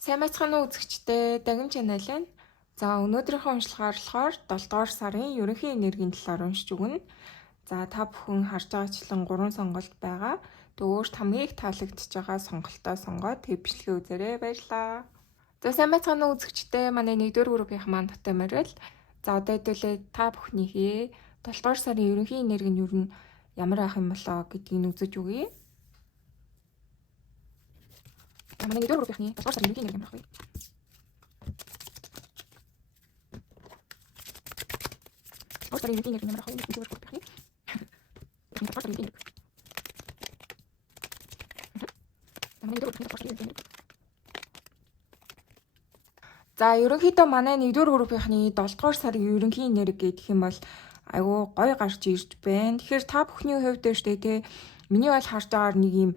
Сайн байцгаана уу үзэгчдээ, Дагим чанал байна. За өнөөдрийнхөө уншлагаар болохоор 7 дугаар сарын ерөнхий энергийн талаар уншиж өгнө. За та бүхэн харж байгаачлан 3 сонголт байгаа. Тэг өөрт хамгийн их таалагдж байгаа сонголтоо сонгоод тэг бичлэгээ үзээрэй. Баярлалаа. За сайн байцгаана уу үзэгчдээ, манай 1-р группийн маань Баттай Марил. За одоо хэдүүлээ та бүхнийхээ 7 дугаар сарын ерөнхий энерги нь юу нь ямар ах юм болоо гэдгийг үзэж өгье. Манай 1-р группийн 7 дугаар сарын ерөнхий энерги ямар ах вэ? Ордер юм тийм ямар хавь нэг зүгээр гэх юм. Энэ ордер юм тийм. За ерөнхийдөө манай 1-р группийнхны 7 дугаар сарын ерөнхий энерги гэх юм бол айгүй гоё гарч ирж байна. Тэгэхээр та бүхний хувьд дэжтэй те миний бол харж байгаагаар нэг юм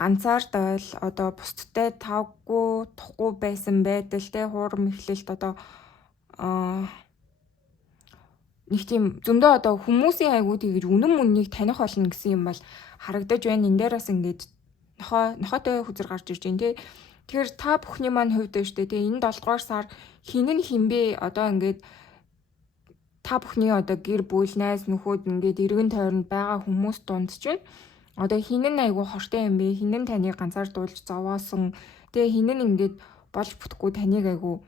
ганцаардал одоо бусдтай тавгүй тухгүй байсан байдал те хуурам эхлэлт одоо нэг тийм зөндөө одоо хүмүүсийн айгуу тэгж үнэн мөннийг таних болно гэсэн юм бол харагдаж байна. Энэ дээр бас ингээд нохойтой хүзэр гарч ирж байна тий. Тэгэхээр та бүхний маань хувьд өштэй тий энэ 7 дугаар сар хинэн хинбэ одоо ингээд та бүхний одоо гэр бүл найз нөхөд ингээд эргэн тойронд байгаа хүмүүс дунд чинь одоо хинэн айгуу хортой юм бэ? Хинэн таныг ганцаардуулж зовоосон тий хинэн ингээд болж бүтэхгүй таныг айгуу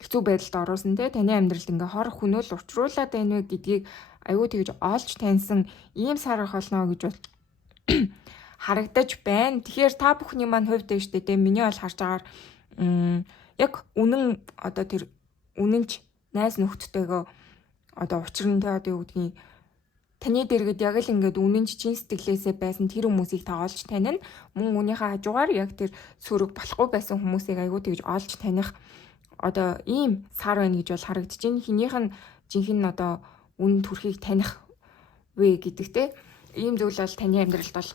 хэцүү байдалд оруулсан те таны амьдралд ингээ хор хөнөөл учруулад байна вэ гэдгийг аюу тэгж олж таньсан ийм сар ах болно гэж бол харагдаж байна. Тэгэхээр та бүхний маань хувьд дэжтэй те миний бол харж агаар яг үнэн одоо тэр үнэнч найз нөхдөдтэйгөө одоо учир нь те одоо юу гэдгийг таны дэргэд яг л ингээд үнэнч чин сэтгэлээсээ байсан тэр хүмүүсийг та олж таних мөн үүнийхээ хажуугаар яг тэр сөрөг болохгүй байсан хүмүүсийг аюу тэгж олж таних одоо ийм сар байна гэж бол харагдаж байна. Хинийх нь жинхэнэ одоо үн төрхийг таних вэ гэдэгтэй ийм зүйл бол таны амьдралд бол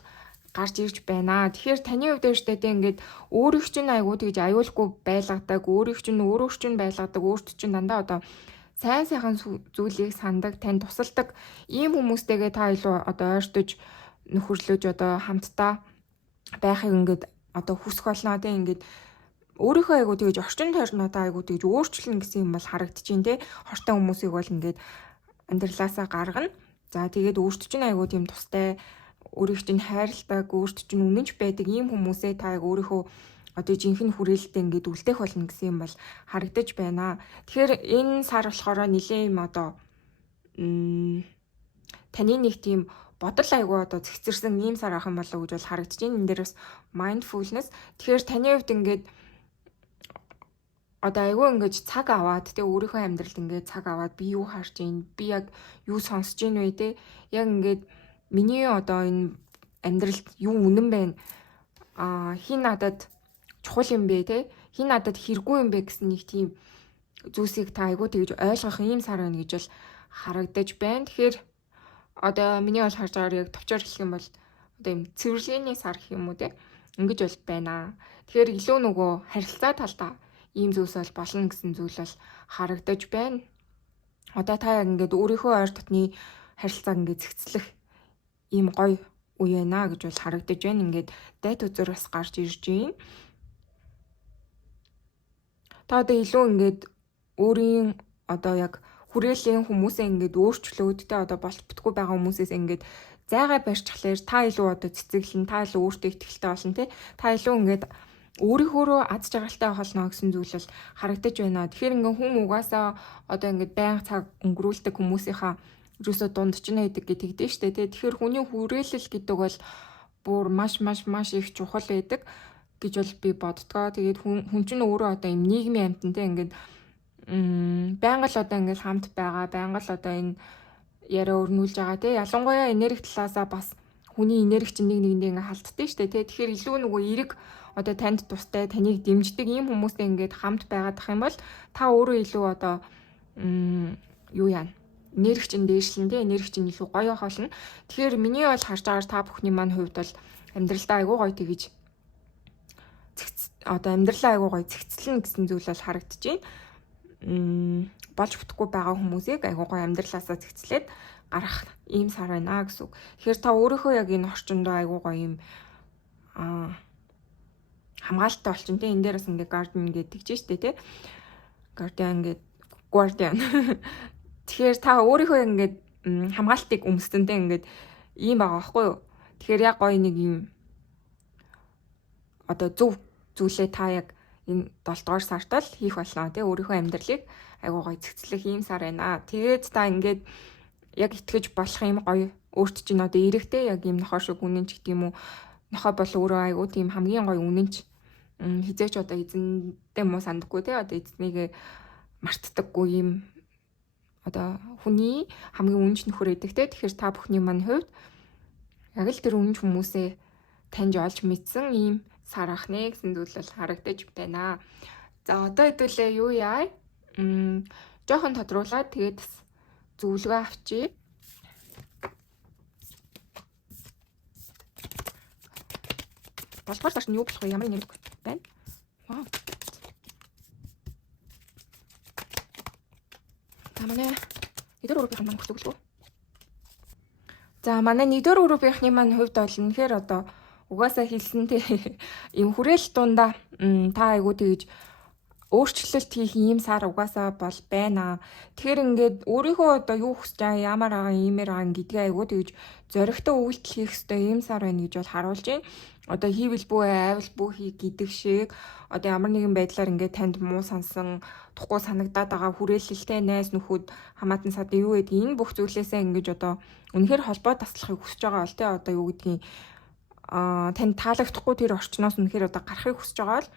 гарч ирж байна. Тэгэхээр таны хувьд дэжтэй ингээд өөрийнх чинь айгуу тэгж аюулгүй байлгадаг, өөрийнх чинь өөрөө чинь байлгадаг, өөрт чинь дандаа одоо сайн сайхан зүйлийг сандаг, тань тусалдаг ийм хүмүүстэйгээ та илүү одоо ойртож нөхөрлөж одоо хамтдаа байхыг ингээд одоо хүсэх болно те ингээд өөрийнхөө айгуу тэгж орчин тойрноо айгуу тэгж өөрчлөн гэсэн юм бол харагдаж байна те. Хортой хүмүүсийг бол ингээд амьдралаасаа гаргана. За тэгээд өөрт чинь айгуу тийм тустай, өөрийнх чинь хайрладаг, өөрт чинь үнэнч байдаг ийм хүмүүсээ та айгуу өөрийнхөө одоо жинхэнэ хүрээлэлтэд ингээд үлдээх болно гэсэн юм бол харагдаж байна. Тэгэхээр энэ сар болохоор нэлээ юм одоо таны нэг тийм бодол айгуу одоо зэгцэрсэн ийм сар ах юм болоо гэж бол харагдаж байна. Энэ дээр бас mindfulness. Тэгэхээр таны хувьд ингээд одоо айгүй ингэж цаг аваад те өөрийнхөө амьдралд ингээд цаг аваад би юу харж байна, би яг юу сонсож байна вэ те яг ингээд миний одоо энэ амьдралд юу үнэн байна, хин надад чухал юм бэ те хин надад хэрэггүй юм бэ гэсэн нэг тийм зүйлсийг та айгүй тэгж ойлгох ийм сар байна гэж бол харагдаж байна. Тэгэхээр одоо миний бол харж байгаагаар яг товчоор хэлэх юм бол одоо юм цэвэрлэгийн сар гэх юм уу те ингэж бол байна. Тэгэхээр илүү нөгөө харилцаа талдаа ийм зүйлс бол болно гэсэн зүйл бол харагдаж байна. Одоо та яг ингээд өөрийнхөө ойр дотны харилцааг ингээд зэгцлэх ийм гоё үе байна гэж бол харагдаж байна. Ингээд дайт үзэр бас гарч ирж байна. Та одоо илүү ингээд өөрийн одоо яг хүрээлэн хүмүүсээ ингээд өөрчлөөд те одоо болтгүй байгаа хүмүүсээс ингээд зайгаа барьчихлаар та илүү одоо цэцэглэн та илүү өөртөө ихтэй болно те та илүү ингээд өөрийнхөө аз жаргалтай холно гэсэн зүйл бол харагдаж байна. Тэгэхээр ингээ хүн угаасаа одоо ингээ байнга цаг өнгөрүүлдэг хүмүүсийнхаа юусоо дунд ч нэдэг гэдэгтэй штэ тий. Тэгэхээр хүний хүрээлэл гэдэг бол бүр маш их чухал байдаг гэж бол би боддгоо. Тэгээд хүн чинь өөрөө одоо юм нийгмийн амьтантай ингээд байнга л одоо ингээ хамт байгаа, байнга л одоо энэ яриа өрнүүлж байгаа тий. Ялангуяа энерги талаасаа бас хүний энерги чинь нэг нэгэндээ ингээ халтдагтэй штэ тий. Тэгэхээр илүү нөгөө эрэг одоо танд тустай таныг дэмждэг ийм хүмүүстэй ингээд хамт байгаадах юм бол та өөрөө илүү одоо юу яана энерги чинь дээшлэн тэ энерги чинь илүү гоё болно. Тэгэхээр миний бол харж байгаагаар та бүхний маань хувьд бол амьдралдаа айгүй гоё тэгэж одоо амьдралаа айгүй гоё зэгцлэн гэсэн зүйл бол харагдаж байна. Болж бүтэхгүй байгаа хүмүүсийг айгүй гоё амьдралаасаа зэгцлээд гарах ийм сар байна гэсэн үг. Тэгэхээр та өөрийнхөө яг энэ орчиндөө айгүй гоё юм хамгаалалттай болчин те энэ дээрээс ингээ guardian гэдэг тэгж штэ те. Guardian. Тэгэхээр та өөрийнхөө ингээд хамгаалтыг өмсдөнтэй ингээд ийм байгаа байхгүй юу? Тэгэхээр яг гоё нэг юм одоо зөв зүйлээ та яг энэ 7 дугаар сард л хийх болно тий өөрийнхөө амьдралыг айгуу гоё цэцлэх ийм сар байна. Тэгээд та ингээд яг итгэж болох юм гоё өөрт чинь одоо эрэхтэй яг ийм нохоо шиг үнэн ч гэдэг юм уу. Нохоо бол өөрөө айгуу тийм хамгийн гоё үнэнч хизээч одоо эзэнтэй муу сандаггүй тий одоо эзнийг мартдаггүй ийм одоо хүний хамгийн үнэнч нөхөр эдэг те. Тэгэхээр та бүхний маань хувьд яг л тэр үнэнч хүмүүсээ таньж олж мэдсэн ийм сар ахнэ гэсэн зүйл бол харагдаж байна. За одоо хэдүүлээ юу яа? Жохон тодруулаад тэгээд зөвлөгөө авчий. Болохоор сард нь юу болох вэ? Ямар нэр байна? Вау. Манай нэгдүгээр группийн маань хөтөлгөө. За манай нэгдүгээр группийнхний маань хувьд бол үнэхээр одоо угаасаа хэлсэнтэй ийм хүрээл дундаа та айгуу тэгж өөрчлөлт хийх ийм сар угаасаа бол байна. Тэгэхээр ингээд өөрийнхөө одоо юу хүсэж байгаа, ямар байгаа, иймэр байгаа гэдгээ айгуу тэгж зоригтой үйлдэл хийх хэрэгтэй ийм сар байна гэж бол харуулж байна. Одоо хийвэл бүү айвал бүү хий гэдэг шиг одоо ямар нэгэн байдлаар ингээд танд муу сансан тухгүй санагдаад байгаа хүрээлэлтэй найз нөхөд хамаатан сад юу гэдэг энэ бүх зүйлээсээ ингэж одоо үнэхээр холбоо таслахыг хүсэж байгаа бол те одоо юу гэдгийг танд таалагдахгүй тэр орчноос үнэхээр одоо гарахыг хүсэж байгаа бол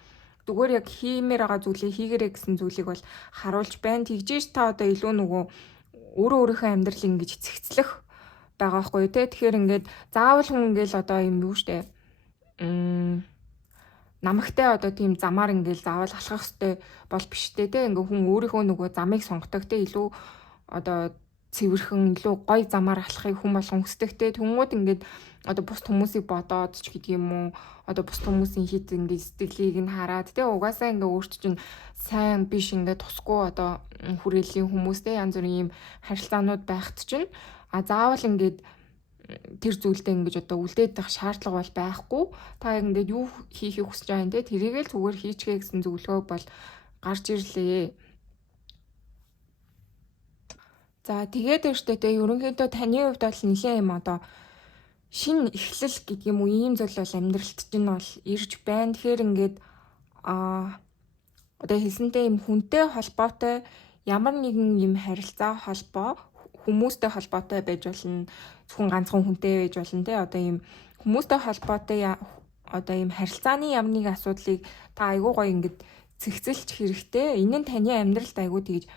зүгээр яг хиймээр байгаа зүйлээ хийгэрэй гэсэн зүйлийг бол харуулж байна. Тэгжээж та одоо илүү нөгөө өөрийнхөө амьдрал ингэж цэгцлэх байгаа хгүй те. Тэгэхээр ингээд заавал хүн ингээл одоо юм юу штэ намагтай одоо тийм замаар ингээл заавал алхах хэрэгтэй бол биштэй те. Ингээ хүн өөрийнхөө нөгөө замыг сонгодог те илүү одоо цэвэрхэн илүү гоё замаар алхахыг хүн болгон хүсдэг те. Тэнгүүд ингээд одоо бус хүмүүсийг бодоод ч гэдэг юм уу одоо бус хүмүүсийн хит ингээд сэтгэлийг нь хараад те угаасаа ингээд өөрт чинь сайн биш ингээд тусгүй одоо хүрээллийн хүмүүстэй янз бүрийн юм харилцаанууд байхт чинь заавал ингээд тэр зүйлдээ ингэж одоо үлдээд байх шаардлага бол байхгүй. Та ингээд юу хийхийг хүсэж байгаа юм те тэрийг л зүгээр хийчихээ гэсэн зөвлөгөө бол гарч ирлээ. За тэгээд өөртөө те ерөнхийдөө таны хувьд бол нэлээд юм одоо шинэ эхлэл гэдэг юм уу ийм зүйл бол амьдралд чинь бол ирж байна. Тэгэхээр ингээд одоо хэлсэнтэй юм хүнтэй холбоотой ямар нэгэн юм харилцаа холбоо хүмүүстэй холбоотой байж болно. Зөвхөн ганцхан хүнтэй байж болно те. Одоо ийм хүмүүстэй холбоотой одоо ийм харилцааны ямар нэг асуудлыг та айгуу гоё ингээд цэгцэлж хэрэгтэй. Энэ нь таны амьдралд айгуу тэгж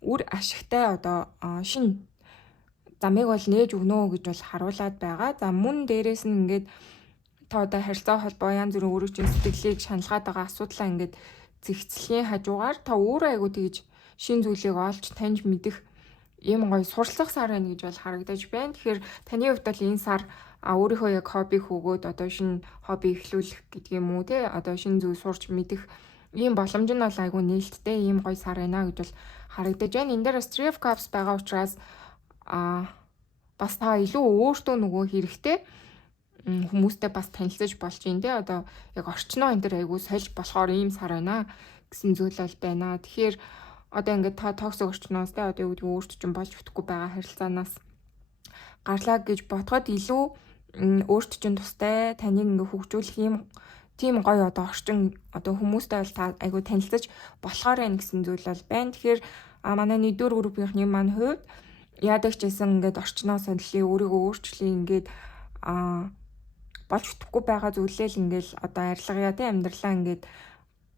үр ашигтай одоо шинэ замыг бол нээж өгнө гэж бол харуулад байгаа. За мөн дээрээс нь ингээд та одоо харилцаа холбоо янз бүрийн өөрийн чинь сэтгэлийг шаналгаад байгаа асуудлаа ингээд зэгцлэхийн хажуугаар та өөрөө айгуу тэгж шинэ зүйлийг олж таньж мэдэх ийм гоё сурчлах сар байна гэж бол харагдаж байна. Тэгэхээр таны хувьд бол энэ сар өөрийнхөө яг хобби хөөгөөд одоо шинэ хобби эхлүүлэх гэдэг юм уу те одоо шинэ зүйл сурч мэдэх ийм боломж нь бол айгүй нээлттэй ийм гоё сар байна гэж бол харагдаж байна. Энэ дээр Three of Cups байгаа учраас бас та илүү өөртөө нөгөө хэрэгтэй хүмүүстэй бас танилцаж болж юм те одоо яг орчноо энэ төр айгүй сольж болохоор ийм сар байна гэсэн зүйл бол байна. Тэгэхээр одоо ингээд та токсик орчноос те одоо юу гэдэг өөрт чинь болж өгөхгүй байгаа харилцаанаас гарлаа гэж бодоход илүү өөрт чинь тустай таныг ингээд хөгжүүлэх юм тийм гоё одоо орчин одоо хүмүүстэй бол та айгүй танилцаж болохоор байна гэсэн зүйл бол байна. Тэгэхээр манай нэгдүгээр группийнхний маань хувьд яадаг ч гэсэн ингээд орчноо сонирхлын өөрийгөө өөрчлөе ингээд болж өгөхгүй байгаа зүйлээ л ингээд одоо арилгая те амьдралаа ингээд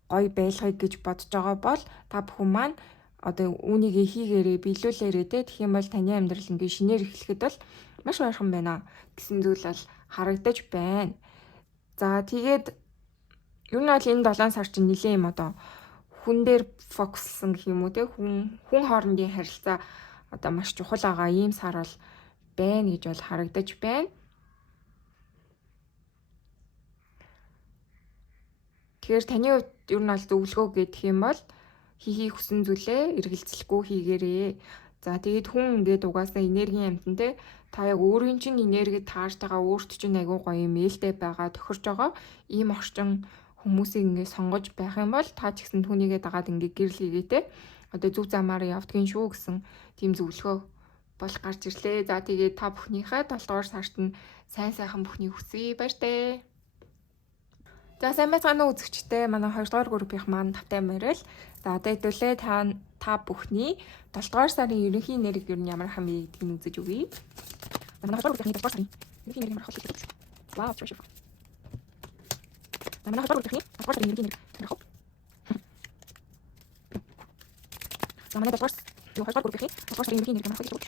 гоё байлгахыг гэж бодож байгаа бол та бүхэн маань одоо үүнийг хийгээрээ биелүүлээрээ те тэгэх юм бол таны амьдрал ингээд шинээр эхлэхэд бол маш ойрхон байна гэсэн зүйл бол харагдаж байна. За тэгээд ер нь бол энэ 7 сар чинь нэлээд юм одоо хүн дээр фокуслсан гэх юм уу те хүн хоорондын харилцаа одоо маш чухал байгаа ийм сар бол байна гэж бол харагдаж байна. Тэгэхээр таны хувьд ер нь бол зөвлөгөө гэх юм бол хийхийг хүсэн зүйлээ эргэлзэлгүй хийгээрээ. За тэгээд хүн ингээд угаасаа энергийн амтан те та яг өөрийн чинь энерги таарж байгаа өөрт чинь айгүй гоё юм ээлтэй байгаа тохирж байгаа ийм орчин хүмүүсийг ингээ сонгож байх юм бол та ч гэсэн түүнийгээ дагаад ингээ гэрэл хийгээтэй одоо зөв замаар явдгийн шүү гэсэн тийм зөвлөгөө бол гарч ирлээ. За тэгээд та бүхнийхээ 7 дугаар сард нь сайн сайхан бүхний хүсье баяртай. За сайн байцгаана уу үзэгчтэй. Манай 2 дугаар группийнх маань тавтай морил. За одоо хэдүүлээ та бүхний 7 дугаар сарын ерөнхий нэрийг юу ямар хам бэ гэдгийг үзэж өгье. Манай 2 дугаар группийнхний 7 дугаар сарын ерөнхий нэрийг ямар хол хэлж. Вау, чөш. Манай 2 дугаар группийнхний 7 дугаар сарын ерөнхий нэр ямар хол. За манай 2 дугаар группийнхний 7 дугаар сарын ерөнхий нэр ямар хол хэлж.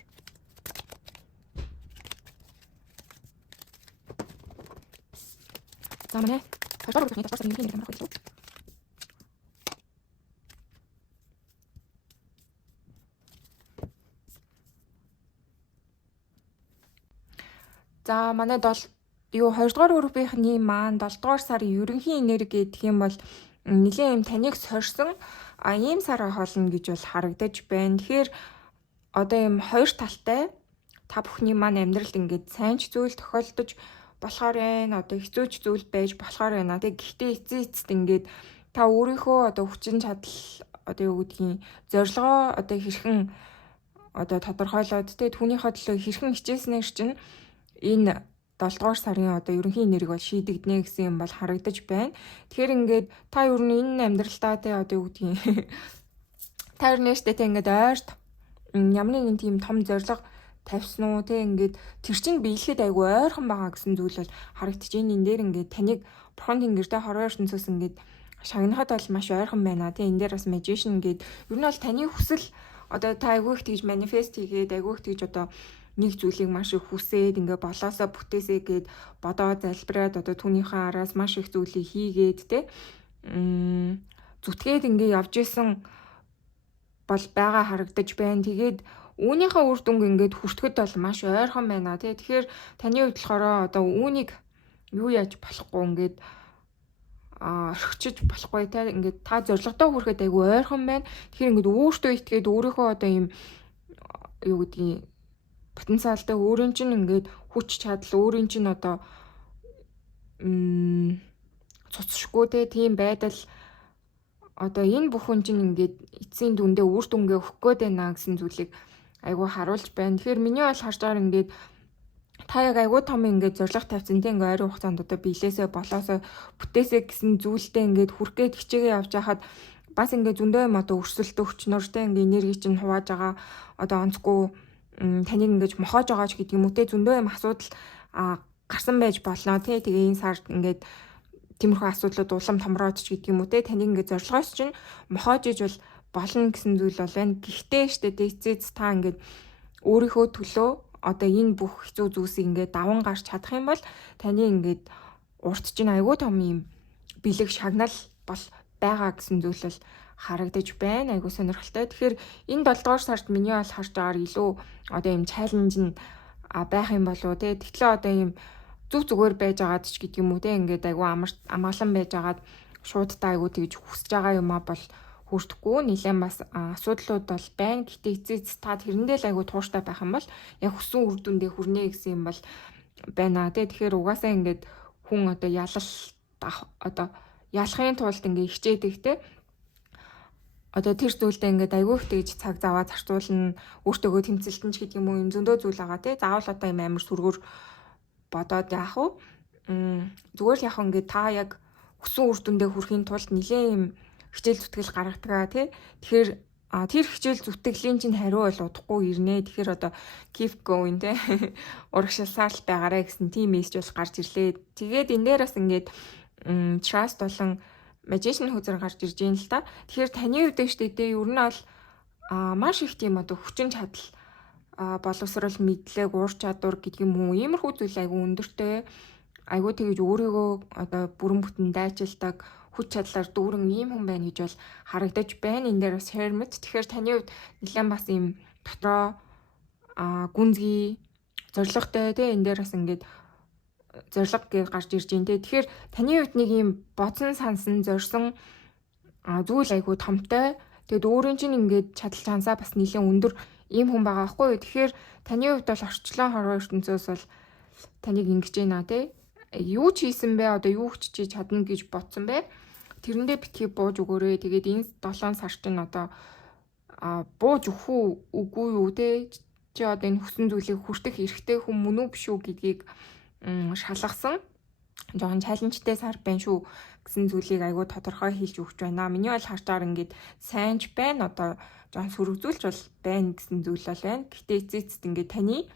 За манай 2 дугаар группийнхний 7 дугаар сарын ерөнхий нэр ямар хол хэлж. За манай 2 дугаар группийнхний маань 7 дугаар сарын ерөнхий энерги гэх юм бол нэлээд юм таныг сорьсон ийм сар хоолно гэж бол харагдаж байна. Тэгэхээр одоо юм хоёр талтай та бүхний маань амьдралд ингээд сайн ч зүйл тохиолдож болохоор байна. Одоо хэцүү ч зүйл байж болохоор байна. Тэг гэхдээ эцэст ингээд та өөрийнхөө одоо хүчин чадал одоо юу гэдгийг зорилгоо одоо хэрхэн одоо тодорхойлоод түүнийхээ төлөө хэрхэн хичээснээр чинь энэ 7 дугаар сарын одоо ерөнхий нэрийг бол шийдэгднэ гэсэн юм бол харагдаж байна. Тэгэхээр ингээд та ер нь энэ амьдралдаа одоо юу гэдгийг та ер нь штэ ингээд ойрт ямар нэгэн тийм том зорилго тавьсан уу ингээд тэр чинь биелэхэд айгүй ойрхон байгаа гэсэн зүйл бол харагдаж байна. Энэ дээр ингээд таныг бурхан тэнгэртэй хорвоо ертөнцөөс ингээд шагнахад бол маш ойрхон байна. Энэ дээр бас magician гэдэг ер нь бол таны хүсэл одоо та айгүй их тэгж манифест хийгээд айгүй их тэгж одоо нэг зүйлийг маш их хүсээд ингээ болоосоо бүтээсэй гэд бодоод залбираад одоо түүнийхээ араас маш их зүйлийг хийгээд зүтгээд ингээ явж исэн бол байгаа харагдаж байна. Тэгээд үүнийхээ үр дүнг ингээд хүртэхэд бол маш ойрхон байна. Тэгэхээр таны хувьд болохоор одоо үүнийг юу яаж болохгүй ингээд орхичиж болохгүй ингээд та зорилгодоо хүрэхэд айгүй ойрхон байна. Тэгэхээр ингээд өөртөө итгээд өөрийнхөө одоо юм юу гэдгийг потенциалтай өөрийн чинь ингээд хүч чадал өөрийн чинь одоо цуцшгүй тийм байдал одоо энэ бүхэн чинь ингээд эцсийн дүндээ үр дүнгээ өгөх гээд байна гэсэн зүйлийг айгүй харуулж байна. Тэгэхээр миний бол харж байгаа ингээд та яг айгүй том ингээд зориг тавьсан тийм ингээд ойрын хугацаанд одоо биелээсээ болоосоо бүтээсээ гэсэн зүйлтэй ингээд хүрх гээд хичээгээ явж хахад бас ингээд зөндөө юм одоо өрсөлдөө өчнөртэй ингээд энерги чинь хувааж байгаа одоо онцгүй таныг ингэж мохоож байгаа ч гэдэг юм уу зөндөө юм асуудал гарсан байж болно тэгээ энэ сард ингээд тиймэрхүү асуудлууд улам томроод ч гэдэг юм уу таныг ингээд зорилгоос чинь мохоож иж бол болно гэсэн зүйл бол байна. Гэхдээ штэ эцэц та ингээд өөрийнхөө төлөө одоо энэ бүх хэцүү зүйлсийг ингээд даван гарч чадах юм бол таны ингээд урт чинь айгүй том юм бэлэг шагнал бол байгаа гэсэн зүйл бол харагдаж байна. Айгуу сонирхолтой. Тэгэхээр энэ 7 дугаар сард миний бол харж байгаагаар илүү одоо юм чаленж нь байх юм болов те. Тэгтлээ одоо юм зүг зүгээр байж байгаад ч гэдэг юм уу те. Ингээд айгуу амгалан байж байгаад шууд та айгуу тэгж хүсэж байгаа юм бол хүрдэхгүй. Нилээн бас асуудлууд бол байна. Гэтэ эцэц та тэрэндээ л айгуу тууштай байх юм бол яг хүссэн үр дүндээ хүрнэ гэсэн юм бол байна те. Тэгэхээр угаасаа ингээд хүн одоо ялахын тулд ингээд хичээдэг те. Одоо тэр зүйлдээ ингээд айгүй их тэгж цаг заваа зарцуулна өөртөөгөө тэмцэлтэн ч гэдэг юм уу юм зөндөө зүйл байгаа тий заавал одоо юм амар сүргөр бодоод яах вэ зүгээр л яг ингээд та яг хүссэн үр дүндээ хүрэхийн тулд нэлээд юм хичээл зүтгэл гаргадаг тий тэгэхээр тэр хичээл зүтгэлийн чинь хариу бол удахгүй ирнэ тэгэхээр одоо keep going тий урагшилсаар л байгаарэ гэсэн тийм мессеж бол гарч ирлээ тэгээд энэ дээр бас ингээд trust болон magician хүзэр гарч ирж байна л та. Тэгэхээр таны хувьд штэ ер нь бол маш их тийм одоо хүчин чадал боловсрол мэдлэг уур чадвар гэдэг юм уу иймэрхүү зүйл айгүй өндөртэй айгүй тэгж өөрийгөө одоо бүрэн бүтэн дайчилдаг хүч чадлаар дүүрэн ийм хүн байна гэж бол харагдаж байна. Энэ дээр бас hermit. Тэгэхээр таны хувьд нэлээд бас ийм дотроо гүнзгий зоригтой тий энэ дээр бас ингээд зориг гэж гарч ирж байна те. Тэгэхээр таны хувьд нэг юм бодсон сансан зорьсон зүйл айгүй томтой. Тэгэд өөрийн чинь ингээд чадал чансаа бас нэлээд өндөр ийм хүн байгаа байхгүй юу. Тэгэхээр таны хувьд бол орчлон хорвоо ертөнцөөс бол таныг ингэж байна те. Юу ч хийсэн бэ одоо юу ч хийж чадна гэж бодсон бэ. тэрэндээ битгий бууж өгөөрэй. Тэгээд энэ 7 сар чинь одоо бууж өгөх үгүй юу те чи одоо энэ хүссэн зүйлийг хүртэх эрхтэй хүн мөн үү биш үү гэдгийг шалгасан жоохон чаленжтэй сар байна шүү гэсэн зүйлийг айгүй тодорхой хэлж өгч байна. Миний бол харж байгаа ингээд сайн ч байна одоо жоохон сөрөгзүүлж бол байна гэсэн зүйл бол байна. Гэтэ эцэст ингээд таны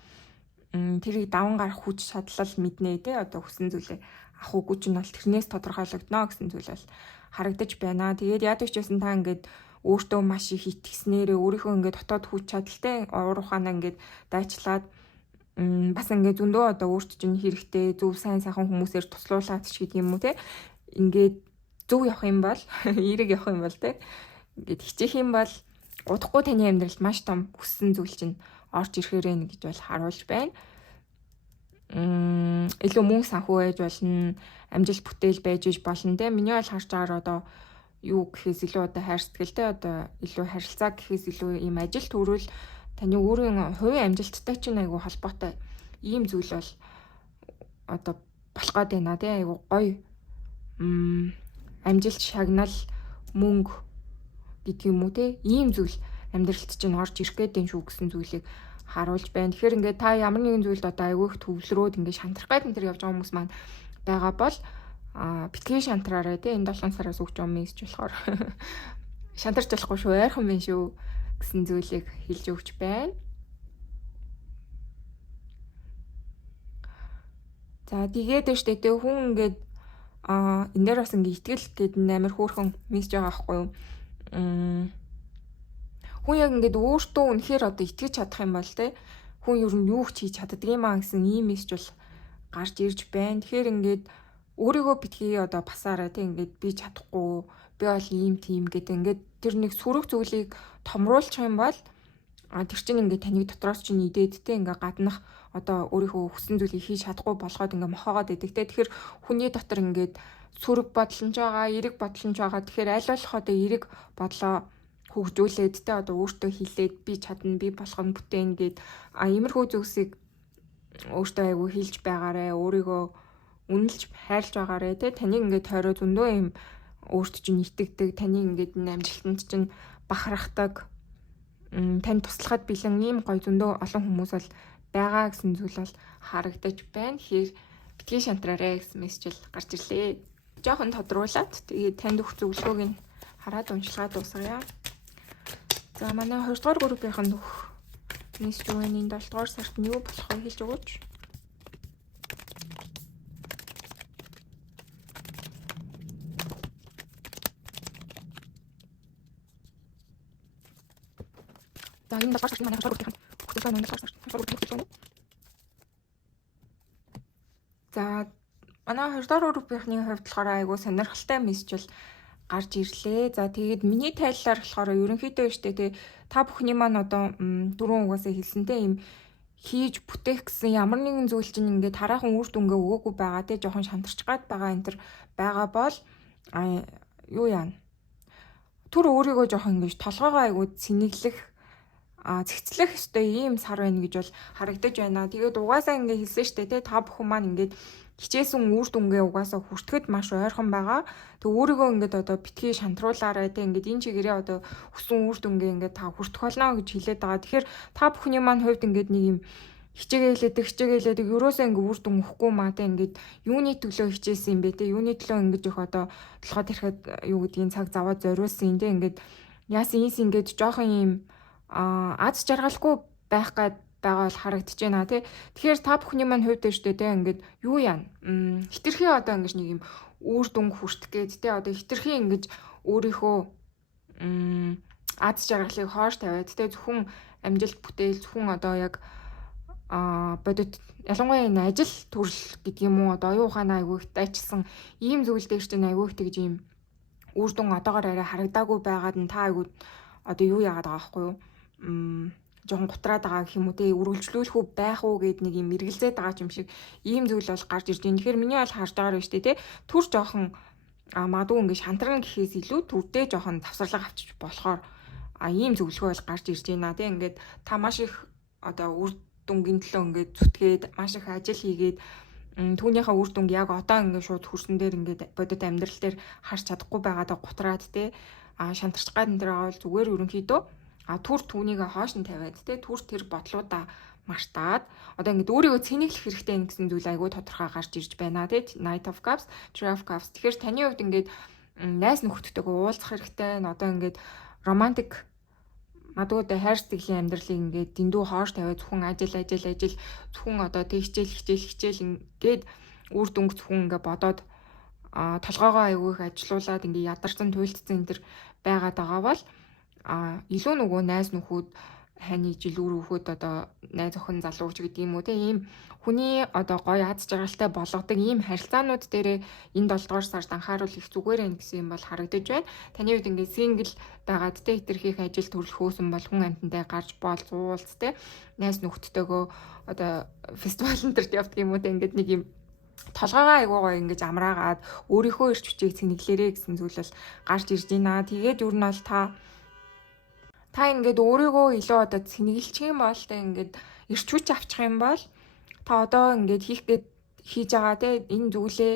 тэрийг даван гарах хүч чадлал мэднэ те одоо хүссэн зүйлээ авах үгүй чинь бол тэрнээс тодорхойлогдно гэсэн зүйл бол харагдаж байна. Тэгээд яадаг ч байсан та ингээд өөртөө маш их итгэснээрээ өөрийнхөө ингээд дотоод хүч чадалтай уур ухаанаа ингээд дайчлаад бас ингээд зөндөө одоо өөрт чинь хэрэгтэй зөв сайн сайхан хүмүүсээр туслуулаад ч гэдэг юм уу те ингээд зөв явах юм бол эерэг явах юм бол те ингээд хичээх юм бол удахгүй таны амьдралд маш том хүссэн зүйл чинь орж ирэхээрээ гэж бол харуулж байна. Илүү мөн санхүү байж болно, амжилт бүтээл байж болно те. Миний бол харж байгаагаар одоо юу гэхээс илүү одоо хайр сэтгэлтэй одоо илүү харилцаа гэхээс илүү ийм ажил төрөл таны өөрийн хувийн амжилттай чинь айгүй холбоотой ийм зүйл бол одоо болох гээд байна тий айгүй гоё амжилт шагнал мөнгө гэдэг юм уу тий ийм зүйл амьдралд чинь орж ирэх гээд байна шүү гэсэн зүйлийг харуулж байна. Тэгэхээр ингээд та ямар нэгэн зүйлд одоо айгүй их төвлөрөөд ингээд шантрах гээд энэ төр явж байгаа хүмүүс маань байгаа бол битгий шантраарай тий энэ 7 сараас өгч байгаа мессеж болохоор шантарч болохгүй шүү ойрхон байна шүү гэсэн зүйлийг хэлж өгч байна. За тэгээд штэ тэ хүн ингээд энэ дээр бас ингээд итгэл гэдэг амар хөөрхөн мессеж байгаа байхгүй юу? Хүн яг ингээд өөртөө үнэхээр одоо итгэж чадах юм бол те хүн ер нь юу ч хийж чаддаг юм аа гэсэн ийм мессеж бол гарч ирж байна. Тэгэхээр ингээд өөрийгөө битгий одоо басаараа те ингээд би чадахгүй би бол ийм тийм гэдэг ингээд тэр нэг сүрэг зүйлийг томруулчих юм бол тэр чинь ингээд таныг дотроос чинь идээдтэй ингээд гаднах одоо өөрийнхөө хүссэн зүйлийг хийж чадахгүй болгоод ингээд мохоогоод идэг те. Тэгэхээр хүний дотор ингээд сүрэг бодлон ч байгаа, эрэг бодлон ч байгаа. Тэгэхээр аль болох одоо эрэг бодлоо хөгжүүлээд те одоо өөртөө хилээд би чадна, би болгоно бүтээн гээд иймэрхүү зүйлсийг өөртөө айгүй хэлж байгаарэ, өөрийгөө үнэлж хайрлж байгаарэ те. Таныг ингээд тойроо зөндөө юм өөрт чинь итгэдэг, таны ингээд энэ амжилтанд чинь бахархдаг, тань туслахад бэлэн ийм гоё зөндөө олон хүмүүс бол байгаа гэсэн зүйл бол харагдаж байна. Тэгэхээр битгий шантраарэ гэсэн мессеж гарч ирлээ. Жохон тодруулаад тэгээд танд өгөх зөвлөгөөг нь хараад уншилгаад дуусгая. За манай 2 дугаар группийнх нь өгөх мессеж юу вэ? Энэ 7 дугаар сард нь юу болохыг хэлж өгөөч. За энэ 7 дугаар сард манай 2 дугаар группийнх нь өгсөн энэ 7 дугаар сард За манай 2 дугаар группийнхны хувьд болохоор айгүй сонирхолтой мессеж бол гарч ирлээ. За тэгээд миний тайллаар болохоор ерөнхийдөө штэ тий та бүхний маань одоо дөрөв угаасаа хэлсэнтэй юм хийж бүтээх гэсэн ямар нэгэн зүйл чинь ингээд тараахан үр дүнгээ өгөөгүй байгаа тий жоохон шантарч гад байгаа энэ төр байгаа бол юу яана түр өөрийгөө жоохон ингэж толгоогоо айгүй цэнэглэх цэгцлэх өстой ийм сар байна гэж бол харагдаж байна. Тэгээд угаасаа ингэ хэлсэн штэ тий та бүхэн маань ингээд хичээсэн үр дүнгээ угаасаа хүртэхэд маш ойрхон байгаа. Тэг өөрийгөө ингээд одоо битгий шантруулаарай тий ингээд энэ чигээрээ одоо хүссэн үр дүнгээ ингээд та хүртэх болно гэж хэлээд байгаа. Тэгэхээр та бүхний маань хувьд ингээд нэг юм хичээгэлээдэг ерөөсөө ингээд үр дүн өгөхгүй маа тий ингээд юуны төлөө хичээсэн юм бэ тий юуны төлөө ингээд их одоо толгойд ирэхэд юу гэдгийг цаг заваад зориулсан тий ингээд яасан ингээд жоохон юм аз жаргалгүй байх гад байгаа бол харагдаж байна тий. Тэгэхээр та бүхний маань хувьд өштэй тий ингээд юу яана хитрхи одоо ингэж нэг юм үр дүн хүртэх гээд тий одоо хитрхи ингэж өөрийнхөө аз жаргалыг хоош тавиад тий зөвхөн амжилт бүтээл зөвхөн одоо яг бодит ялангуяа энэ ажил төрөл гэдэг юм уу одоо оюун ухаанаа айгүй их дайчилсан ийм зүйл дээр чинь айгүй их тэгж ийм үр дүн одоогоор арай харагдаагүй байгаад нь та айгүй одоо юу яагаад байгаа байхгүй юу жоохон гутраад байгаа гэх юм уу те үргэлжлүүлэх үү байх уу гэд нэг юм эргэлзээд байгаа юм шиг ийм зүйл бол гарч ирж байна. Тэгэхээр миний бол харж байгаа юм шүү дээ те түр жоохон магадгүй ингэ шантарна гэхээс илүү түрдээ жоохон завсарлага авчиж болохоор ийм зөвлөгөө бол гарч ирж байна те ингээд та маш их одоо үр дүнгийн төлөө ингээд зүтгээд маш их ажил хийгээд түүнийхээ үр дүнг яг одоо ингээд шууд хөрсөн дээр ингээд бодит амьдрал дээр харж чадахгүй байгаадаа гутраад те шантарч гад энэ байгаа бол зүгээр ерөнхийдөө түр түүнийг хоош нь тавиад те түр тэр бодлуудаа мартаад одоо ингээд өөрийгөө цэнэглэх хэрэгтэй гэсэн зүйл айгүй тодорхой гарч ирж байна те Knight of Cups, Three of Cups. Тэгэхээр таны хувьд ингээд найз нөхдөдтэйгээ уулзах хэрэгтэй. Одоо ингээд романтик мадуудаа хайр сэтгэлийн амьдралыг ингээд дэндүү хоош тавиад зөвхөн ажил зөвхөн одоо хичээл ингээд үр дүнг зөвхөн ингээд бодоод толгоогоо айгүй их ажилуулад ингээд ядарсан туйлдсан энэ төр байгаад байгаа бол илүү нөгөө найз нөхөд хань жил үр хөхөд одоо найз охин залууч гэдэг юм уу те ийм хүний одоо гоё аз жаргалтай болгодог ийм харилцаанууд дээр энэ 7 дугаар сард анхааруул их зүгээр байх гэсэн юм бол харагдаж байна. Таны үед ингээд сингл байгаад те хэтэрхийх ажил төрөл хөөсөн бол хүн амьтантай гарч боол зуулц те найз нөхдөдтэйгөө одоо фестивал энтерт явдаг юм уу те ингээд нэг юм толгоогоо айгуугаа ингэж амраагаад өөрийнхөө ирч хүчийг цэнэглэрээ гэсэн зүйл бол гарч ирж байна. Тэгээд юу нь бол та ингээд өөрийгөө илүү одоо цэнэглчих юм бол те ингээд ирч хүч авчих юм бол та одоо ингээд хийж байгаа те энэ зүйлээ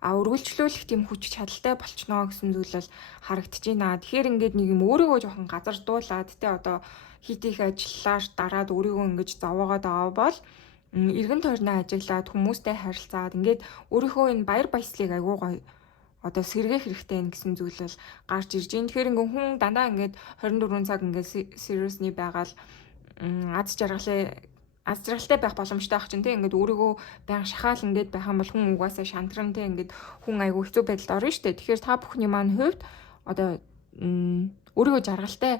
өргөлжлүүлэх тийм хүч чадалтай болчихно гэсэн зүйл бол харагдаж байна. Тэгэхээр ингээд нэг юм өөрийгөө жоохон газардуулаад те одоо хит их ажиллаар дараад өөрийгөө ингэж зовоогоод байгаа бол эргэн тойрноо ажиглаад хүмүүстэй харилцаад ингээд өөрийнхөө энэ баяр баясгалыг айгуу гоё одоо сэргээх хэрэгтэй гэсэн зүйл бол гарч ирж байна. Тэгэхээр ингээд хүн дандаа ингээд 24 цаг ингээд seriously байгаал аз жаргалтай байх боломжтой ах чинь тийм ингээд өөрийгөө баян шахаал ингээд байх юм бол хүн угаасаа шантран тийм ингээд хүн айгүй хэцүү байдалд орно шүү дээ. Тэгэхээр та бүхний маань хувьд одоо өөрийгөө жаргалтай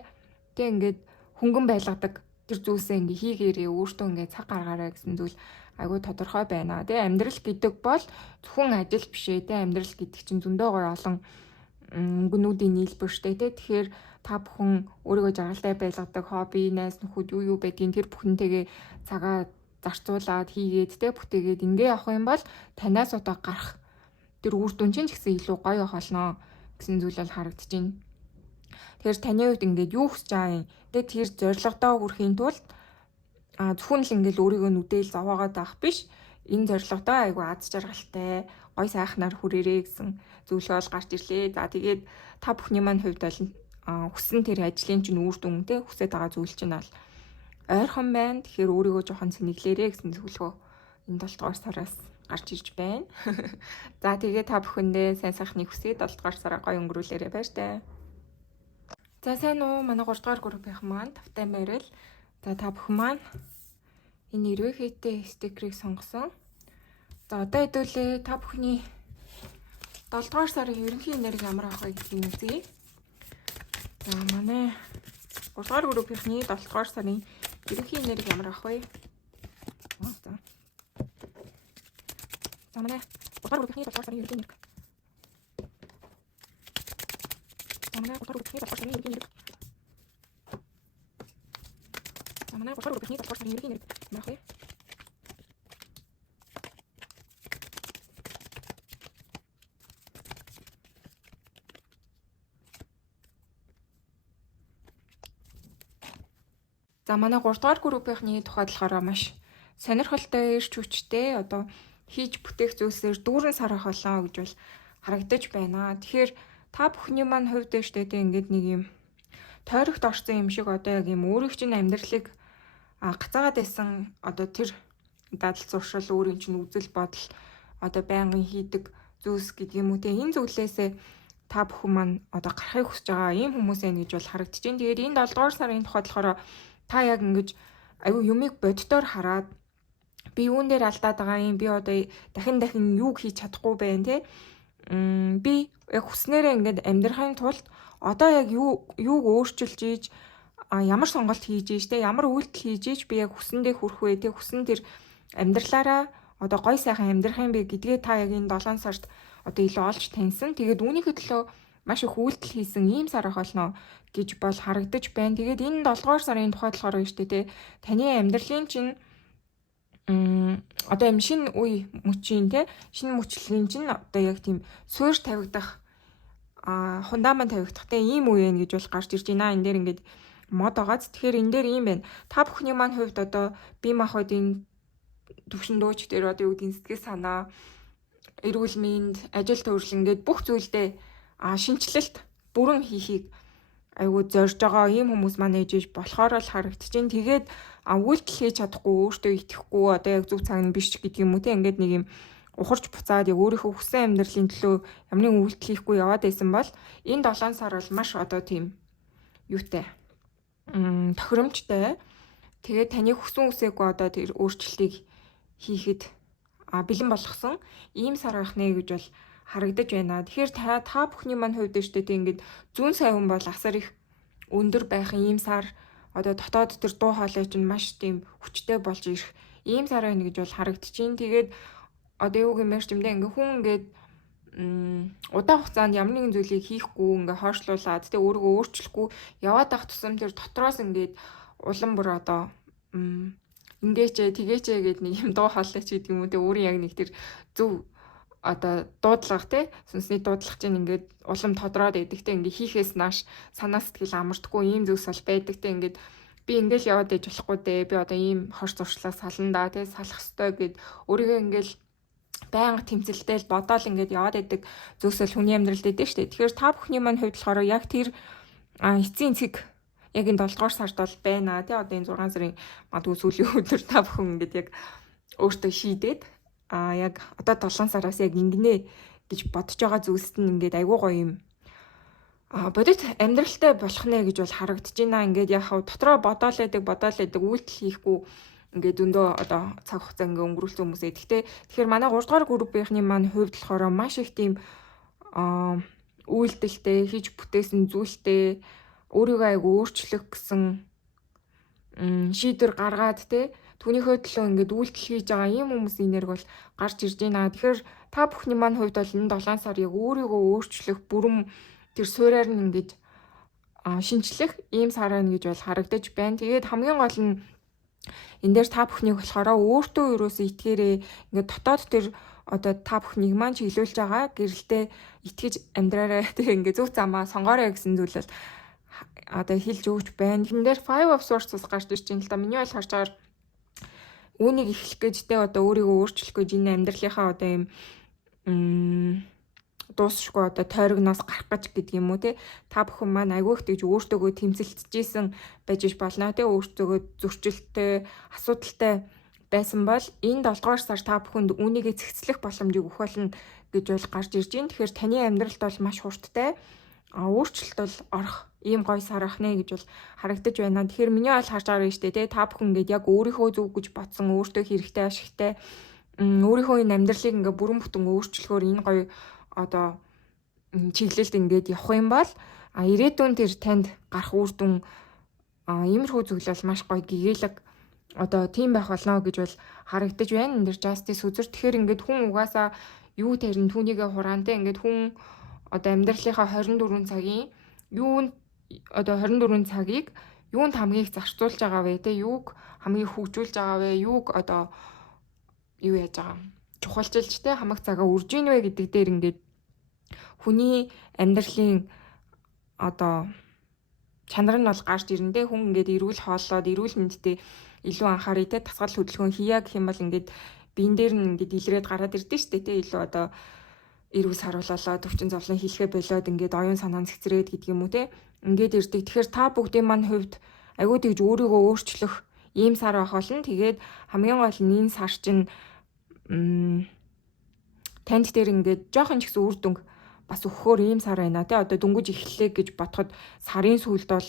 тийм ингээд хөнгөн байлгадаг тэр зүйлсээ ингээд хийгээрээ өөртөө ингээд цаг гаргаарай гэсэн зүйл айгүй тодорхой байна. Тэгээ амьдрал гэдэг бол зөвхөн ажил биш ээ. Тэгээ амьдрал гэдэг чинь зөндөө гоё олон өнгөнүүдийн нийлбэр штэ тий. Тэгэхээр та бүхэн өөрийгөө жаргалтай байлгадаг хобби, найз нөхөд юу байдгийг тэр бүхэнтэйгээ цагаа зарцуулаад хийгээд тий бүтээгээд ингээ явах юм бол танаас одоо гарах тэр үр дүн чинь ч гэсэн илүү гоё болно гэсэн зүйл бол харагдаж байна. Тэгэхээр таны хувьд ингээд юу хүсэж байгаа юм? Тэгээ тэр зорилгодоо хүрэхийн тулд зөвхөн л ингээл өөрийгөө нүдээл зовоогоод авах биш. Энэ зорилгодоо айгу аз жаргалтай, гой сайхнаар хүрээрээ гэсэн зүйлээ бол гарч ирлээ. За тэгээд та бүхний маань хувьд бол хүссэн тэр ажлын чинь үр дүн те хүсэж байгаа зүйл чинь бол ойрхон байна. Тэгэхээр өөрийгөө жоохон цэнэглээрээ гэсэн зөвлөгөө энэ 7 дугаар сараас гарч ирж байна. За тэгээд та бүхэндээ сайн сайхныг хүсье 7 дугаар сараа гоё өнгөрүүлээрэй баяр таа. За сайн уу манай 3 дугаар группийнх маань тавтай мэрэл. За та бүхэн маань энэ эрвэхэтэ стикерийг сонгосон. За одоо хэдүүлээ та бүхний 7 дугаар сарын ерөнхий энерги ямар авах вэ гэдгийг үзье. За манай 3 дугаар группийнхний 7 дугаар сарын ерөнхий энерги ямар авах вэ? За манай 3 дугаар группийнхний 7 дугаар сарын ерөнхий энерги. За манай 3 дугаар группийнхний 7 дугаар сарын ерөнхий энерги. Манай 3 дугаар группийнхний 7 дугаар сарын ерөнхий энерги ямар авах вэ? За манай 3 дугаар группийнхний тухайд болохоор маш сонирхолтой ирч хүчтэй одоо хийж бүтээх зүйлсээр дүүрэн сарах болоо гэж бол харагдаж байна. Тэгэхээр та бүхний маань хувьд дэжтэй ингээд нэг юм тойрогт орсон юм шиг одоо яг юм өөрийн чинь амьдралыг гацаагаад байсан одоо тэр дадал зуршил өөрийн чинь үзэл бодол одоо байнгын хийдэг зүйлс гэдэг юм уу те энэ зүйлээсээ та бүхэн маань одоо гарахыг хүсэж байгаа ийм хүмүүс байна гэж бол харагдаж байна. Тэгээд энэ 7 дугаар сарын тухайд болохоор та яг ингэж аюу юмыг боддоор хараад би юун дээр алдаад байгаа юм би одоо дахин юуг хийж чадахгүй байна те би яг хүснээрээ ингээд амьдрахын тулд одоо яг юуг өөрчилж ийж ямар сонголт хийж ийж те ямар үйлдэл хийж ийж би яг хүсэндээ хүрэх вэ те хүсэн тэр амьдралаараа одоо гой сайхан амьдрах юм бэ гэдгээ та яг энэ 7 сард одоо илүү олж таньсан. Тэгээд үүнийхээ төлөө маш их үйлдэл хийсэн ийм сар ах болно гэж бол харагдаж байна. Тэгээд энэ 7 дугаар сарын тухайд болохоор шүү дээ те таны амьдралын чинь одоо юм шинэ үе мөчийн те шинэ мөчлөгийн чинь одоо яг тийм суурь тавигдах фундамент тавигдах те ийм үе вэ гэж бол гарч ирж байна. Энэ дээр ингээд мод байгааз. Тэгэхээр энэ дээр ийм байна. Та бүхний маань хувьд одоо бие махбодын төвшин дууч дээр одоо юу гэдгийг сэтгэл санаа, эрүүл мэнд, ажил төрөл ингээд бүх зүйлдээ шинжилэлт бүрэн хийхийг айгуу зорж байгаа ийм хүмүүс маань ээжэж болохоор л харагдчихээн. Тэгээд үйлдэл хийж чадахгүй, өөртөө итгэхгүй одоо яг зөв цаг нь биш гэдэг юм уу те, ингээд нэг юм ухарч буцаад яг өөрийнхөө хүссэн амьдралын төлөө ямар нэгэн үйлдэл хийхгүй яваад байсан бол энэ 7 сар бол маш одоо тийм юутай тохиромжтой. Тэгээд таны хүссэн үсээгүй одоо тэр өөрчлөлтийг хийхэд бэлэн болгосон ийм сар байх нэ гэж бол харагдаж байна. Тэгэхээр та бүхний маань хувьд дэжтэй тийм ингээд зүүн сайван бол асар их өндөр байх ийм сар, одоо дотоод тэр дуу хоолой чинь маш тийм хүчтэй болж ирэх ийм сар байна гэж бол харагдчихээн. Тэгээд одоо юу гэмээр ч юм дэ ингээ хүн ингээд удаан хугацаанд ямар нэгэн зүйлийг хийхгүй ингээ хойшлуулад тэ өөрийгөө өөрчлөхгүй яваад ах тусам тэр дотроос ингээд улам бүр одоо ингээчээ тэгээчээ гэдэг нэг юм дуу хоолой ч гэдэг юм уу тэ өөрийн яг нэг тэр зөв одоо дуудлага те сүнсний дуудлага чинь ингээд улам тодроод идэгтэй ингээ хийхээс нааш санаа сэтгэл амардахгүй ийм зүйлс бол байдаг те ингээд би ингээл яваад ээж болохгүй дээ би одоо ийм хор зуршлаа сална да те салах ёстой гэд өөрийгөө ингээл байнга тэмцэлдэл бодоол ингээд яваад идэг зүйлс л хүний амьдралд идэг штэ. Тэгэхээр та бүхний маань хувьд болохоор яг тэр эцсийн цэг яг энэ 7 дугаар сард бол байна те одоо энэ 6 сарын магадгүй сүүлийн өдөр та бүхэн ингээд яг өөртөө шийдээд яг одоо 7 сараас яг ингэнэ гэж бодож байгаа зүйлс нь ингээд айгүй гоё юм. Бодит амьдралтай болох нэ гэж бол харагдаж байна. Ингээд яг дотроо бодоол байдаг үйлдэл хийхгүй ингээд өндөө одоо цаг хугацаа ингээд өнгөрүүлсэн хүмүүс ээ. Тэгэхээр манай 3 дугаар группийнхний маань хувьд болохоор маш их тийм үйлдэлтэй хийж бүтээсэн зүйлтэй өөрийгөө айгүй өөрчлөх гэсэн шийдвэр гаргаад те түүнийхөө төлөө ингээд үйлдэл хийж байгаа ийм хүмүүсийн нэрг бол гарч ирж байна. Тэгэхээр та бүхний маань хувьд бол энэ 7 сар яг өөрийгөө өөрчлөх бүрэн тэр суурьаар нь ингээд шинжлэх ийм сар байна гэж бол харагдаж байна. Тэгээд хамгийн гол нь энэ дээр та бүхнийг болохоор өөртөө юусоо итгээрээ ингээд дотоод тэр одоо та бүхнийг маань чиглүүлж байгаа гэрэлтэй итгэж амьдраарай. Тэгээ ингээд зөв замаа сонгоорой гэсэн зүйл бол одоо хэлж өгч байна. Энэ дээр 5 of Swords гарч ирж байна л да. Миний бол харж байгаа үүнийг эхлэх гэж те одоо өөрийгөө өөрчлөх гэж энэ амьдралынхаа одоо юм дуусшгүй одоо тойрогноос гарах гэж гэдэг юм уу те та бүхэн маань агиух тэгж өөртөөгөө тэмцэлтжсэн байж болно те өөртөөгөө зөрчилтэй асуудалтай байсан бол энэ 7 дугаар сар та бүхэнд үүнийг цэгцлэх боломжийг өгөх болно гэж бол гарч ирж байна. Тэгэхээр таны амьдралд бол маш хурдтай өөрчлөлт бол орох ийм гоё сар ахнаа гэж бол харагдаж байна. Тэгэхээр миний бол харж байгаа юм шүү дээ. Та бүхэн ингээд яг өөрийнхөө зөв гэж бодсон, өөртөө хэрэгтэй ашигтай өөрийнхөө энэ амьдралыг ингээд бүрэн бүтэн өөрчлөхөөр энэ гоё одоо чиглэлд ингээд явах юм бол ирээдүйн тэр танд гарах үр дүн иймэрхүү зүйл бол маш гоё гэгээлэг одоо тийм байх болно гэж бол харагдаж байна. Энэ дэр justice үзэр. Тэгэхээр ингээд хүн угаасаа юу тэрэн түүнийгээ хураантай ингээд хүн одоо амьдралынхаа 24 цагийн юунд одоо 24 цагийг юунд хамгийн их зарцуулж байгаа вэ те юуг хамгийн хөгжүүлж байгаа вэ юуг одоо юу яаж байгаа чухалчилж те хамаг цагаа үрж ийн вэ гэдэг дээр ингээд хүний амьдралын одоо чанар нь бол гарч ирэндээ хүн ингээд эрүүл хооллоод эрүүл мэндтэй илүү анхаарай те тасгал хөдөлгөөн хийя гэх юм бол ингээд биен дээр нь ингээд илрээд гараад ирдэ штэ те илүү одоо эрүүл саруулалаа төвчин зовлон хийлхэ болоод ингээд оюун санаа цэцрээд гэдэг юм уу те ингээд ирдэг. Тэгэхээр та бүгдийн маань хувьд айгүй тэгж өөрийгөө өөрчлөх ийм сар байх болно. Тэгээд хамгийн гол нь энэ сар чинь танд дээр ингээд жоохон ч гэсэн үр дүнг бас өгөхөөр ийм сар байна те одоо дөнгөж эхэллээ гэж бодоход сарын сүүлд бол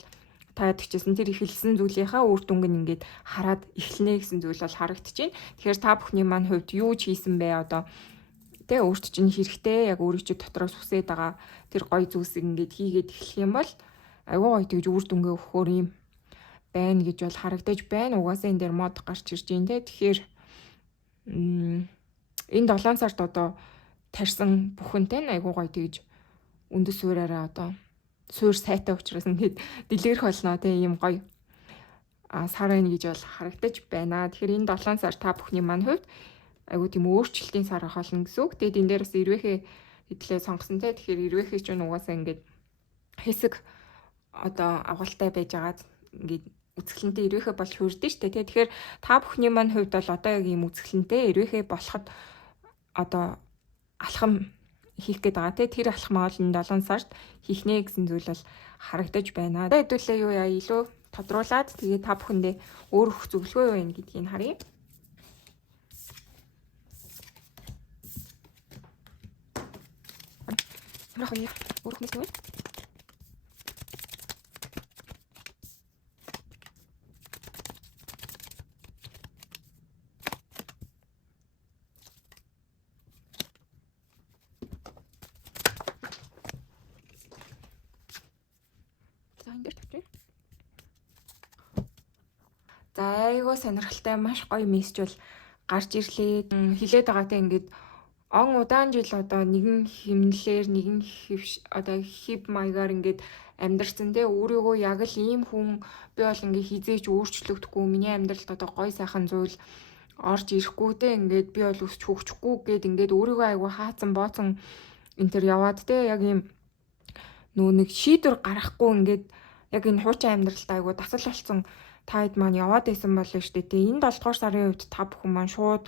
та ядчихсан тэр эхэлсэн зүйлийнхаа үр дүнг нь ингээд хараад эхэлнэ гэсэн зүйл бол харагдаж байна. Тэгэхээр та бүхний маань хувьд юу ч хийсэн бэ одоо тэ өөрт чинь хэрэгтэй яг өөрийн чинь дотроос хүсээд байгаа тэр гоё зүйлсийг ингээд хийгээд эхлэх юм бол айгүй гоё тэгж үр дүнгээ өгөхөөр юм байна гэж бол харагдаж байна. Угаасаа энэ дээр мод гарч ирж байна те. Тэгэхээр энэ 7 сард одоо тарьсан бүхэнтэй айгүй гоё тэгж үндэс суураараа одоо суур сайтай учраас ингээд дэлгэрэх болно те ийм гоё сар байна гэж бол харагдаж байна. Тэгэхээр энэ 7 сар та бүхний маань хувьд айгуу тийм өөрчлөлтийн сар ах болно гэсэн үг. Тэгээд энэ дээр бас ирвэхээ хэдлээ сонгосон те. Тэгэхээр ирвэхээ ч угаасаа ингээд хэсэг одоо агуултай байж байгаад ингээд үзэсгэлэнтэй ирвэхэ болж хүрдэн штэ тий. Тэгэхээр та бүхний маань хувьд бол одоо яг ийм үзэсгэлэнтэй ирвэхэ болоход одоо алхам хийх гээд байгаа тий. Тэр алхмаа бол энэ 7 сард хийх нэ гэсэн зүйл бол харагдаж байна. Одоо хэдүүлээ юу яа илүү тодруулаад тэгээ та бүхэндээ өөрөх зөвлөгөө юу вэ гэдгийг харъя. Хаяа өөрөх мэс нь за айгаа сонирхолтой маш гоё мессеж бол гарч ирлээ. Хилээд байгаа те ингээд он удаан жил одоо нэгэн химнэлээр нэгэн одоо хив маягаар ингээд амьдарсан те өөрийгөө яг л ийм хүн би бол ингээд хизээч өөрчлөгдөхгүй миний амьдралд одоо гоё сайхан зүйл орж ирэхгүй те ингээд би бол өсч хөгжихгүй гэд ингээд өөрийгөө айгүй хаацсан бооцсон энэ төр яваад те яг ийм нөө нэг шийдвэр гаргахгүй ингээд яг энэ хуучин амьдралд айгүй дасал болсон таад маань яваад байсан бол шүү дээ те энэ 7 дугаар сарын үед та бүхэн маань шууд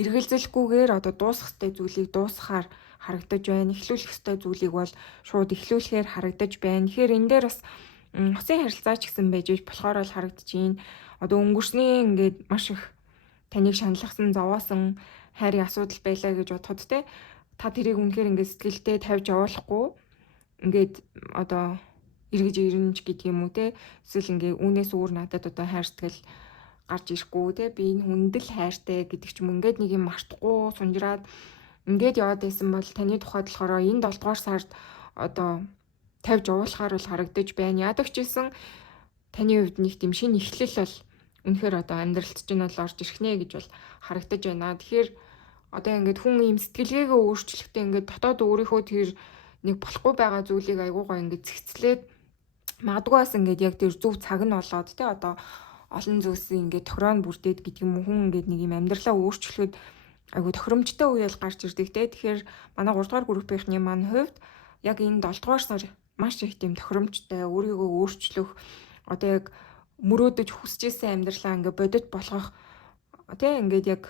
эргэлзэлгүйгээр одоо дуусах ёстой зүйлийг дуусгахаар харагдаж байна. Эхлүүлэх ёстой зүйлийг бол шууд эхлүүлэхээр харагдаж байна. Тэгэхээр энэ дээр бас хосын харилцаа ч гэсэн байж болохоор бол харагдаж байна. Одоо өнгөрсний ингээд маш их таныг шаналгасан, зовоосон хайрын асуудал байлаа гэж бодоход те та тэрийг үнэхээр ингээд сэтгэлдээ тавьж явуулахгүй ингээд одоо эргэж ирнэж гэдэг юм уу те эсвэл ингээд үүнээс өөр надад одоо хайр сэтгэл гарч ирэхгүй те би энэ хүнд л хайртай гэдэг ч юм ингээд нэг юм мартахгүй сунжраад ингээд яваад байсан бол таны тухайд болохоор энэ 7 дугаар сард одоо тавьж явуулахаар бол харагдаж байна. Яадаг ч гэсэн таны хувьд нэг тийм шинэ эхлэл бол үнэхээр одоо амьдралд чинь бол орж ирэх нэ гэж бол харагдаж байна. Тэгэхээр одоо ингээд хүн ийм сэтгэлгээгээ өөрчлөхдөө ингээд дотоод өөрийнхөө тэр нэг болохгүй байгаа зүйлийг айгуугаа ингээд зэгцлээд магадгүй бас ингээд яг тэр зөв цаг нь болоод те одоо олон зүйлсийн ингээд тохироо бүрдээд гэдэг юм хүн ингээд нэг юм амьдралаа өөрчлөхөд айгу тохиромжтой үе бол гарч ирдэг те. Тэгэхээр манай 3 дугаар группийнхний маань хувьд яг энэ 7 дугаар сар маш их тийм тохиромжтой өөрийгөө өөрчлөх одоо яг мөрөөдөж хүсэж исэн амьдралаа ингээд бодит болгох те ингээд яг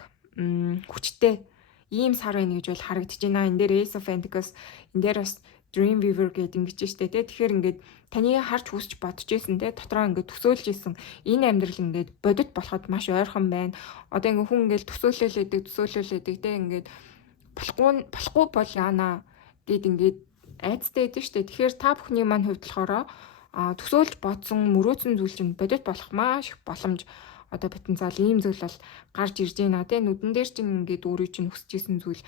хүчтэй ийм сар байна гэж бол харагдаж байна. Энэ дээр Ace of Pentacles энэ дээр бас Dreamweaver гэдэг ингэж штэ те. Тэгэхээр ингээд таны харж хүсч бодож исэн те дотроо ингээд төсөөлж исэн энэ амьдрал ингээд бодит болоход маш ойрхон байна. Одоо ингээд хүн ингээд төсөөлөлөдөг те ингээд болохгүй бол яана гэд ингээд айцтай байдаг штэ. Тэгэхээр та бүхний маань хувьд болохоор төсөөлж бодсон мөрөөдсөн зүйл чинь бодит болох маш их боломж одоо потенциал ийм зүйл бол гарч ирж байна те. Нүдэн дээр чинь ингээд өөрөө чинь хүсэж исэн зүйл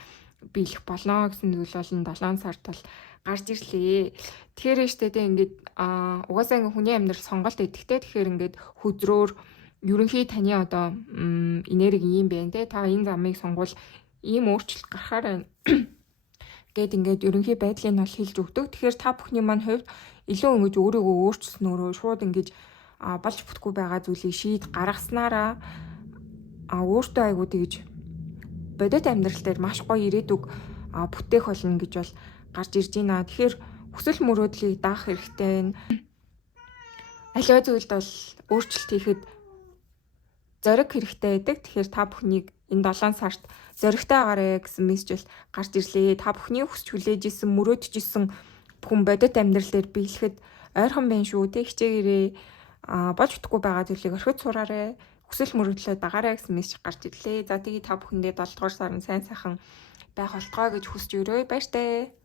биелэх болно гэсэн зүйл бол энэ 7 сард бол гарч ирлээ. Тэгэхээр штэ те ингээд угаасаа ингээд хүний амьдрал сонголт өгдөгтэй. Тэгэхээр ингээд хөдрөөр ерөнхий таны одоо энерги ийм байна те. Та энэ замыг сонгвол ийм өөрчлөлт гарахаар байна гэд ингээд ерөнхий байдлыг нь бол хэлж өгдөг. Тэгэхээр та бүхний маань хувьд илүү ингэж өөрийгөө өөрчилснөөрөө шууд ингэж болж бүтгүй байгаа зүйлийг шийд гаргаснараа өөртөө айгуу тэгж бодит амьдрал дээр маш гоё ирээдүг бүтээх болно гэж бол гарч ирж байна. Тэгэхээр хүсэл мөрөөдлийг даах хэрэгтэй. Аливаа зүйлд бол өөрчлөлт хийхэд зориг хэрэгтэй байдаг. Тэгэхээр та бүхнийг энэ 7 сард зоригтой агаарэ гэсэн мессеж гарч ирлээ. Та бүхний хүсч хүлээж исэн, мөрөөдөж исэн бүхэн бодит амьдрал дээр биелэхэд ойрхон байна шүү. Тэ хичээгээрээ болж утгагүй байгаа зүйлийг орхиж сураарэ. Хүсэл мөрөөдлөө дагаарай гэсэн мессеж гарч ирлээ. За тэгээ та бүхэндээ 7 дугаар сарын сайн сайхан байх болтгой гэж хүсэж өрөө. Баяртай.